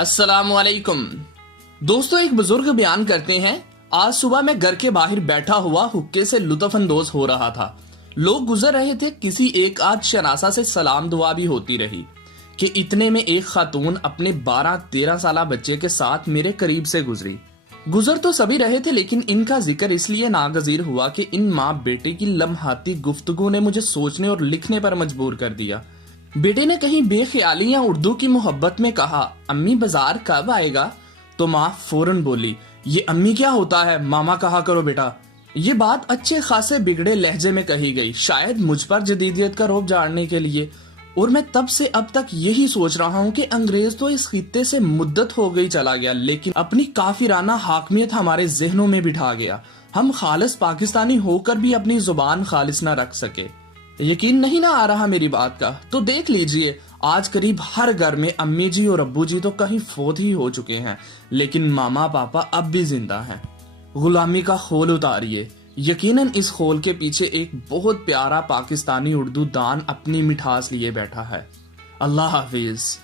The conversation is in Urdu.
السلام علیکم دوستو، ایک بزرگ بیان کرتے ہیں، آج صبح میں گھر کے باہر بیٹھا ہوا حقے سے لطف اندوز ہو رہا تھا۔ لوگ گزر رہے تھے، کسی ایک آدھ شناسا سے سلام دعا بھی ہوتی رہی کہ اتنے میں ایک خاتون اپنے 12-13 سالہ بچے کے ساتھ میرے قریب سے گزری۔ گزر تو سبھی رہے تھے، لیکن ان کا ذکر اس لیے ناگزیر ہوا کہ ان ماں بیٹے کی لمحاتی گفتگو نے مجھے سوچنے اور لکھنے پر مجبور کر دیا۔ بیٹے نے کہیں بے خیالی یا اردو کی محبت میں کہا، امی بازار کب آئے گا؟ تو ماں فوراً بولی، یہ امی کیا ہوتا ہے، ماما کہا کرو بیٹا۔ یہ بات اچھے خاصے بگڑے لہجے میں کہی گئی، شاید مجھ پر جدیدیت کا رعب جاڑنے کے لیے، اور میں تب سے اب تک یہی سوچ رہا ہوں کہ انگریز تو اس خطے سے مدت ہو گئی چلا گیا، لیکن اپنی کافرانہ حاکمیت ہمارے ذہنوں میں بٹھا گیا۔ ہم خالص پاکستانی ہو کر بھی اپنی زبان خالص نہ رکھ سکے۔ یقین نہیں نہ آ رہا میری بات کا؟ تو دیکھ لیجئے، آج قریب ہر گھر میں امی جی اور ابو جی تو کہیں فوت ہی ہو چکے ہیں، لیکن ماما پاپا اب بھی زندہ ہیں۔ غلامی کا خول اتاریے، یقیناً اس خول کے پیچھے ایک بہت پیارا پاکستانی اردو دان اپنی مٹھاس لیے بیٹھا ہے۔ اللہ حافظ۔